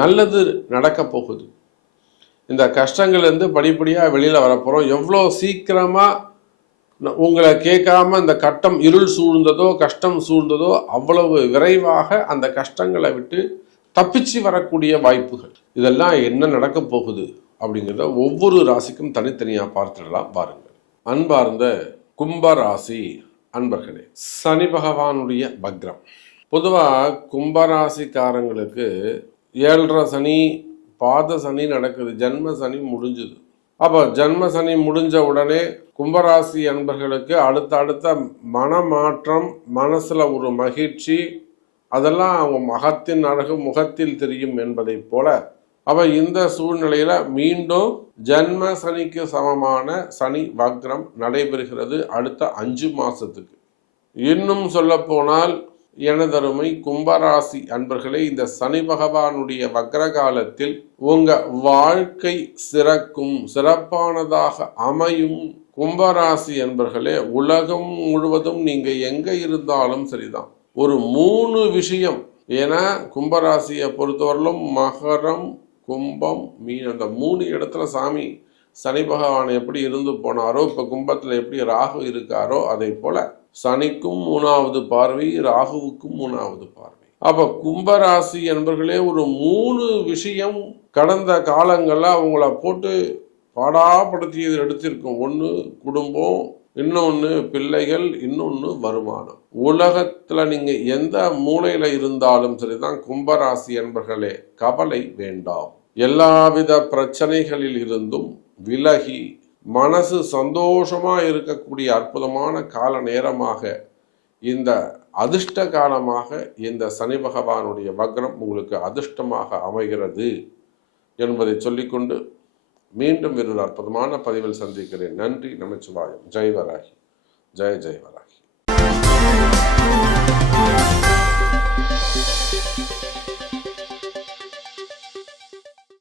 நல்லது நடக்க போகுது. இந்த கஷ்டங்கள்லேருந்து படிப்படியாக வெளியில் வரப்போகிறோம் எவ்வளோ சீக்கிரமாக உங்களை கேட்காம இந்த கட்டம் இருள் சூழ்ந்ததோ கஷ்டம் சூழ்ந்ததோ அவ்வளவு விரைவாக அந்த கஷ்டங்களை விட்டு தப்பிச்சு வரக்கூடிய வாய்ப்புகள். இதெல்லாம் என்ன நடக்க போகுது அப்படிங்கிறத ஒவ்வொரு ராசிக்கும் தனித்தனியாக பார்த்துடலாம். பாருங்கள் அன்பார்ந்த கும்ப ராசி அன்பர்களே சனி பகவானுடைய பக்ரம் பொதுவாக கும்பராசிக்காரங்களுக்கு ஏழரை சனி பாத சனி நடக்குது. ஜென்ம சனி முடிஞ்சுது. அப்போ ஜென்ம சனி முடிஞ்ச உடனே கும்பராசி அன்பர்களுக்கு அடுத்த அடுத்த மனமாற்றம் மனசில் ஒரு மகிழ்ச்சி அதெல்லாம் அவங்க மகத்தின் அழகு முகத்தில் தெரியும் என்பதைப் போல அவ இந்த சூழ்நிலையில் மீண்டும் ஜென்ம சனிக்கு சமமான சனி வக்ரம் நடைபெறுகிறது அடுத்த அஞ்சு மாதத்துக்கு இன்னும் சொல்லப்போனால் எனதருமை கும்பராசி அன்பர்களே இந்த சனி பகவானுடைய வக்ர காலத்தில் உங்க வாழ்க்கை சிறக்கும் சிறப்பானதாக அமையும். கும்பராசி அன்பர்களே உலகம் முழுவதும் நீங்க எங்க இருந்தாலும் சரிதான். ஒரு மூணு விஷயம். ஏன்னா கும்பராசியை பொறுத்தவரையிலும் மகரம் கும்பம் மீன் அந்த மூணு இடத்துல சாமி சனி பகவான் எப்படி இருந்து போனாரோ இப்போ கும்பத்தில் எப்படி ராகு இருக்காரோ அதே போல சனிக்கும் மூணாவது பார்வை ராகுவுக்கும் மூணாவது பார்வை. அப்போ கும்பராசி என்பர்களே ஒரு மூணு விஷயம் கடந்த காலங்களில் அவங்கள போட்டு பாடாப்படுத்தியது எடுத்திருக்கும். ஒன்று குடும்பம் இன்னொன்று பிள்ளைகள் இன்னொன்று வருமானம். உலகத்தில் நீங்கள் எந்த மூலையில் இருந்தாலும் சரிதான் கும்பராசி என்பர்களே கவலை வேண்டாம். எல்லாவித பிரச்சனைகளில் இருந்தும் விலகி மனசு சந்தோஷமாக இருக்கக்கூடிய அற்புதமான கால நேரமாக இந்த அதிர்ஷ்ட காலமாக இந்த சனி பகவானுடைய வக்ரம் உங்களுக்கு அதிர்ஷ்டமாக அமைகிறது என்பதை சொல்லிக்கொண்டு மீண்டும் வேறொரு அற்புதமான பதிவில் சந்திக்கிறேன். நன்றி நமச்சிவாயம். ஜெய்வராகி. ஜெய ஜெய்வராகி.